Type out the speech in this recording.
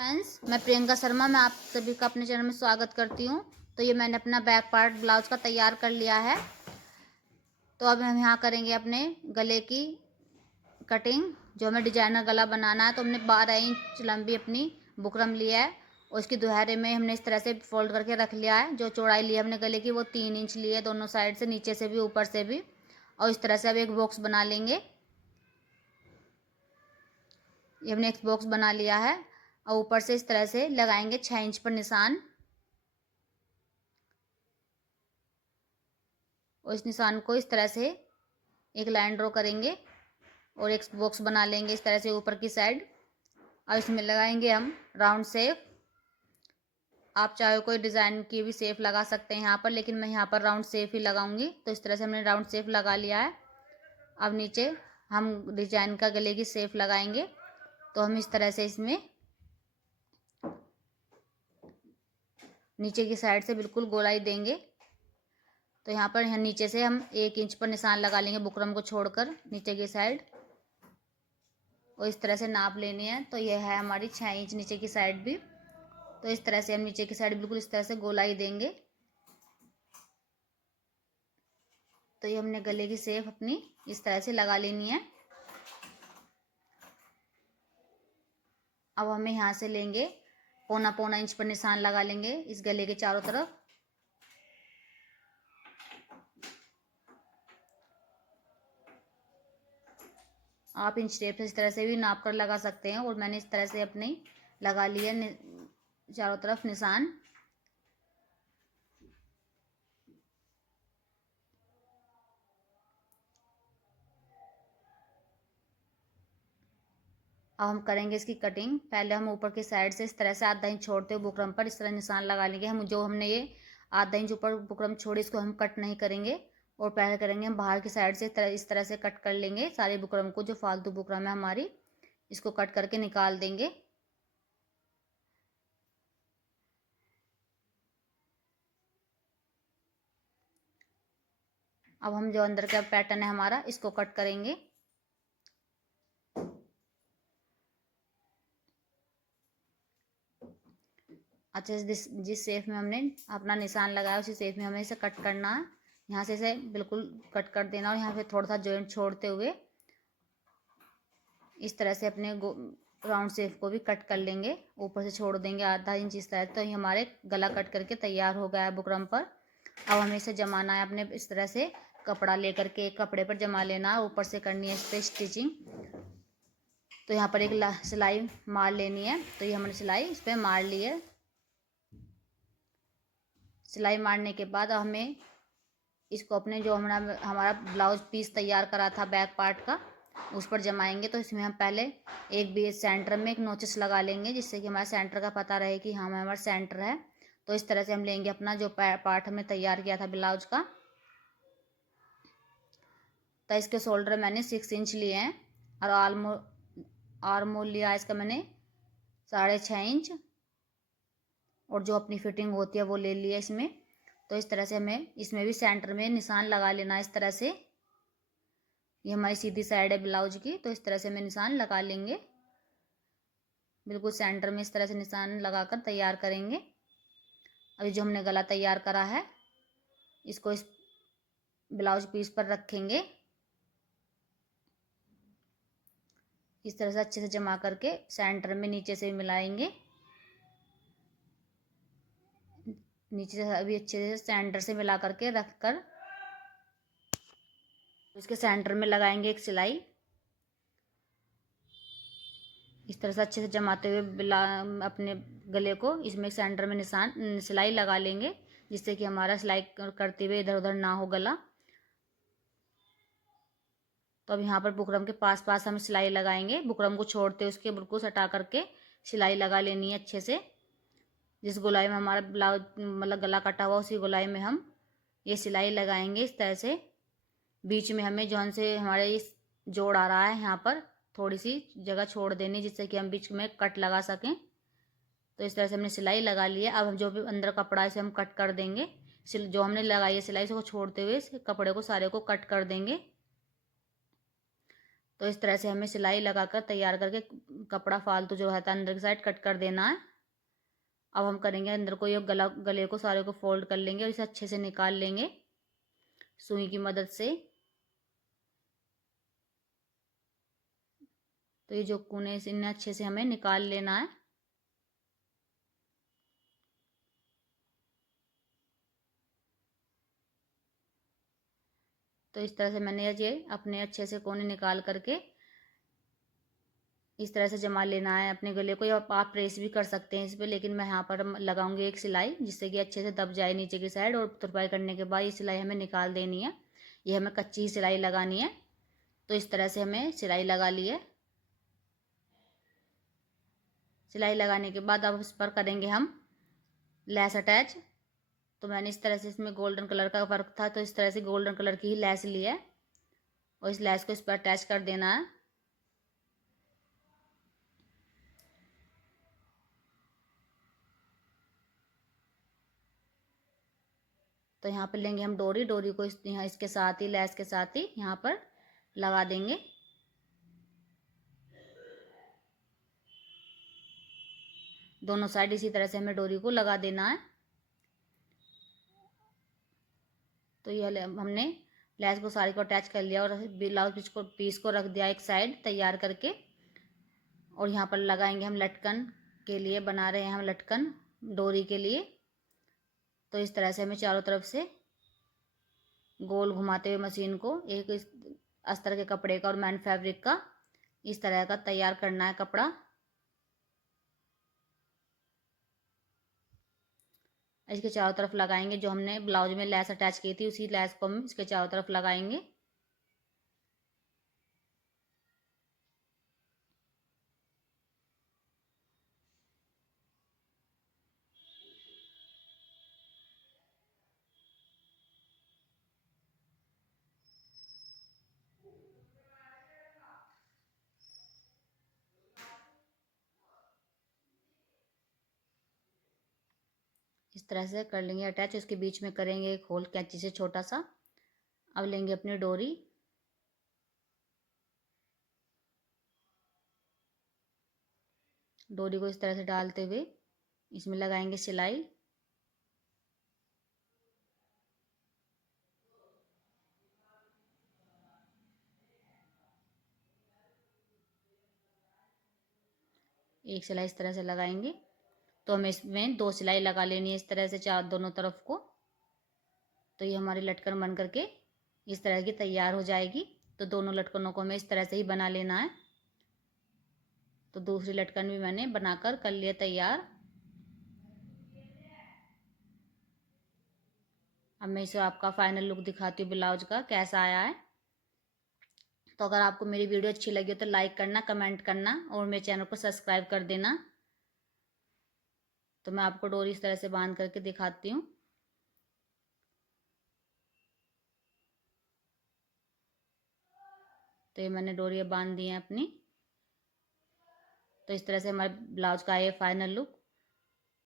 Friends, मैं प्रियंका शर्मा। मैं आप सभी का अपने चैनल में स्वागत करती हूँ। तो ये मैंने अपना बैक पार्ट ब्लाउज का तैयार कर लिया है। तो अब हम यहाँ करेंगे अपने गले की कटिंग। जो हमें डिजाइनर गला बनाना है, तो हमने 12 इंच लंबी अपनी बुकरम लिया है और उसकी दोहरे में हमने इस तरह से फोल्ड करके रख लिया है। जो चौड़ाई ली है हमने गले की वो 3 इंच ली है, दोनों साइड से, नीचे से भी ऊपर से भी। और इस तरह से अब एक बॉक्स बना लेंगे। ये हमने एक बॉक्स बना लिया है और ऊपर से इस तरह से लगाएंगे 6 इंच पर निशान। और इस निशान को इस तरह से एक लाइन ड्रॉ करेंगे और एक बॉक्स बना लेंगे इस तरह से ऊपर की साइड। और इसमें लगाएंगे हम राउंड शेप। आप चाहे कोई डिज़ाइन की भी शेप लगा सकते हैं यहाँ पर, लेकिन मैं यहाँ पर राउंड शेप ही लगाऊंगी। तो इस तरह से हमने राउंड शेप लगा लिया है। अब नीचे हम डिजाइन का गले की शेप लगाएंगे। तो हम इस तरह से इसमें नीचे की साइड से बिल्कुल गोलाई देंगे। तो यहाँ पर नीचे से हम 1 इंच पर निशान लगा लेंगे बुकरम को छोड़कर नीचे की साइड। और इस तरह से नाप लेनी है। तो यह है हमारी 6 इंच नीचे की साइड भी। तो इस तरह से हम नीचे की साइड बिल्कुल इस तरह से गोलाई देंगे। तो ये हमने गले की शेप अपनी इस तरह से लगा लेनी है। अब हमें यहाँ से लेंगे 1.25 इंच पर निशान लगा लेंगे इस गले के चारों तरफ। आप इंच टेप से इस तरह से भी नाप कर लगा सकते हैं। और मैंने इस तरह से अपनी लगा लिया चारों तरफ निशान। अब हम करेंगे इसकी कटिंग। पहले हम ऊपर की साइड से इस तरह से आधा इंच छोड़ते हुए बुकरम पर इस तरह निशान लगा लेंगे। हमने ये आधा इंच ऊपर बुकरम छोड़ी, इसको हम कट नहीं करेंगे। और पहले करेंगे हम बाहर की साइड से इस तरह से कट कर लेंगे सारी बुकरम को। जो फालतू बुकरम है हमारी, इसको कट करके निकाल देंगे। अब हम जो अंदर का पैटर्न है हमारा, इसको कट करेंगे। अच्छे से जिस शेप में हमने अपना निशान लगाया उसी शेप में हमें इसे कट करना है। यहाँ से इसे बिल्कुल कट कर देना और यहाँ पे थोड़ा सा जॉइंट छोड़ते हुए इस तरह से अपने राउंड शेप को भी कट कर लेंगे। ऊपर से छोड़ देंगे आधा इंच इस तरह। तो ये हमारे गला कट करके तैयार हो गया है बुकरम पर। अब हमें इसे जमाना है अपने इस तरह से कपड़ा लेकर के एक कपड़े पर जमा लेना है। ऊपर से करनी है इस पर स्टिचिंग। तो यहाँ पर एक सिलाई मार लेनी है। तो ये हमने सिलाई इस पर मार ली है। सिलाई मारने के बाद हमें इसको अपने जो हमारा ब्लाउज पीस तैयार करा था बैक पार्ट का, उस पर जमाएंगे। तो इसमें हम पहले एक भी सेंटर में एक नोचिस लगा लेंगे, जिससे कि हमारा सेंटर का पता रहे कि हाँ हमारा सेंटर है। तो इस तरह से हम लेंगे अपना जो पार्ट हमने तैयार किया था ब्लाउज का। तो इसके शोल्डर मैंने 6 इंच लिए हैं और आर्म होल लिया इसका मैंने 6.5 इंच। और जो अपनी फिटिंग होती है वो ले लिया इसमें। तो इस तरह से हमें इसमें भी सेंटर में निशान लगा लेना इस तरह से। ये हमारी सीधी साइड है ब्लाउज की। तो इस तरह से हमें निशान लगा लेंगे बिल्कुल सेंटर में। इस तरह से निशान लगाकर तैयार करेंगे। अभी जो हमने गला तैयार करा है, इसको इस ब्लाउज पीस पर रखेंगे। इस तरह से अच्छे से जमा करके सेंटर में नीचे से मिलाएंगे। नीचे से अभी अच्छे से सेंटर से मिला करके रख कर इसके सेंटर में लगाएंगे एक सिलाई। इस तरह से अच्छे से जमाते हुए अपने गले को इसमें सेंटर में निशान सिलाई लगा लेंगे, जिससे कि हमारा सिलाई करते हुए इधर उधर ना हो गला। तो अब यहाँ पर बुकरम के पास पास हम सिलाई लगाएंगे। बुकरम को छोड़ते उसके बिल्कुल हटा करके सिलाई लगा लेनी है अच्छे से। जिस गोलाई में हमारा ब्लाउज मतलब गला कटा हुआ, उसी गोलाई में हम ये सिलाई लगाएंगे इस तरह से। बीच में हमें जौन से हमारे इस जोड़ आ रहा है, यहाँ पर थोड़ी सी जगह छोड़ देनी, जिससे कि हम बीच में कट लगा सकें। तो इस तरह से हमने सिलाई लगा ली है। अब हम जो भी अंदर कपड़ा है इसे हम कट कर देंगे। जो हमने लगाई है सिलाई, उसको छोड़ते हुए इस कपड़े को सारे को कट कर देंगे। तो इस तरह से हमें सिलाई लगाकर तैयार करके कपड़ा फालतू जो रहता है अंदर की साइड कट कर देना है। अब हम करेंगे अंदर को ये गले को सारे को फोल्ड कर लेंगे और इसे अच्छे से निकाल लेंगे सुई की मदद से। तो ये जो कोने से इन्हें अच्छे से हमें निकाल लेना है। तो इस तरह से मैंने ये अपने अच्छे से कोने निकाल करके इस तरह से जमा लेना है अपने गले को। या आप प्रेस भी कर सकते हैं इस पर, लेकिन मैं यहाँ पर लगाऊंगी एक सिलाई जिससे कि अच्छे से दब जाए नीचे की साइड। और तुरपाई करने के बाद ये सिलाई हमें निकाल देनी है। ये हमें कच्ची सिलाई लगानी है। तो इस तरह से हमें सिलाई लगा ली है। सिलाई लगाने के बाद अब इस पर करेंगे हम लेस अटैच। तो मैंने इस तरह से इसमें गोल्डन कलर का वर्क था, तो इस तरह से गोल्डन कलर की ही लेस ली है और इस लेस को इस पर अटैच कर देना है। तो यहाँ पर लेंगे हम डोरी। डोरी को यहाँ इसके साथ ही लेस के साथ ही यहाँ पर लगा देंगे। दोनों साइड इसी तरह से हमें डोरी को लगा देना है। तो ये हमने लेस को साड़ी को अटैच कर लिया और ब्लाउज पीस को रख दिया एक साइड तैयार करके। और यहाँ पर लगाएंगे हम लटकन के लिए, बना रहे हैं हम लटकन डोरी के लिए। तो इस तरह से हमें चारों तरफ से गोल घुमाते हुए मशीन को एक अस्तर के कपड़े का और मैन फैब्रिक का इस तरह का तैयार करना है कपड़ा। इसके चारों तरफ लगाएंगे। जो हमने ब्लाउज में लेस अटैच की थी उसी लेस को हम इसके चारों तरफ लगाएंगे। इस तरह से कर लेंगे अटैच। उसके बीच में करेंगे एक होल कैंची से छोटा सा। अब लेंगे अपनी डोरी। डोरी को इस तरह से डालते हुए इसमें लगाएंगे सिलाई। एक सिलाई इस तरह से लगाएंगे। तो हमें इसमें 2 सिलाई लगा लेनी है इस तरह से चार दोनों तरफ को। तो ये हमारी लटकन बन करके इस तरह की तैयार हो जाएगी। तो दोनों लटकनों को हमें इस तरह से ही बना लेना है। तो दूसरी लटकन भी मैंने बनाकर कर लिया तैयार। अब मैं इसे आपका फाइनल लुक दिखाती हूँ ब्लाउज का कैसा आया है। तो अगर आपको मेरी वीडियो अच्छी लगी हो तो लाइक करना, कमेंट करना और मेरे चैनल को सब्सक्राइब कर देना। तो मैं आपको डोरी इस तरह से बांध करके दिखाती हूँ। तो ये मैंने डोरी बांध दी है अपनी। तो इस तरह से हमारे ब्लाउज का ये फाइनल लुक।